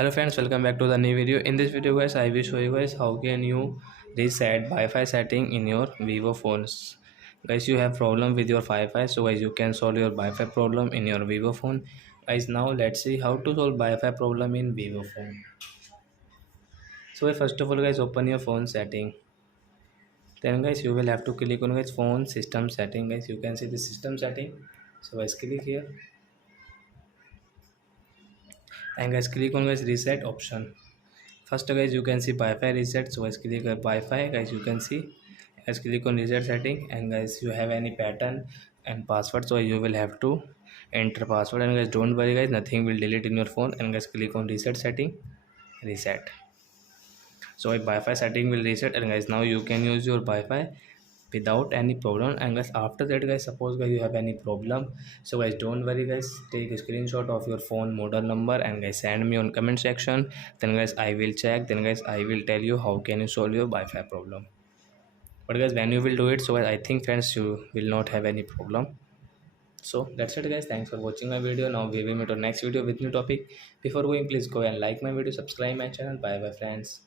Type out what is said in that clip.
Hello friends, welcome back to the new video. In this video guys, I will show you guys how can you reset Wi-Fi setting in your Vivo phones. Guys, you have problem with your Wi-Fi, so guys you can solve your Wi-Fi problem in your Vivo phone. Guys, now let's see how to solve Wi-Fi problem in Vivo phone. So first of all guys, open your phone setting. Then guys you will have to click on guys phone system setting. Guys, you can see the system setting. So guys click here and guys click on guys reset option. First guys you can see Wi-Fi reset, so guys click on Wi-Fi. Guys you can see, guys click on reset setting, and guys you have any pattern and password, so you will have to enter password. And guys don't worry guys, nothing will delete in your phone. And guys click on reset setting, reset. So Wi-Fi setting will reset, and guys now you can use your Wi-Fi without any problem. And guys after that guys, suppose guys you have any problem, so guys don't worry guys, take a screenshot of your phone model number and guys send me on comment section. Then guys I will check, then guys I will tell you how can you solve your Wi-Fi problem. But guys when you will do it, so guys, I think friends you will not have any problem. So that's it guys, thanks for watching my video. Now we will meet on next video with new topic. Before going, please go and like my video, subscribe my channel. Bye bye friends.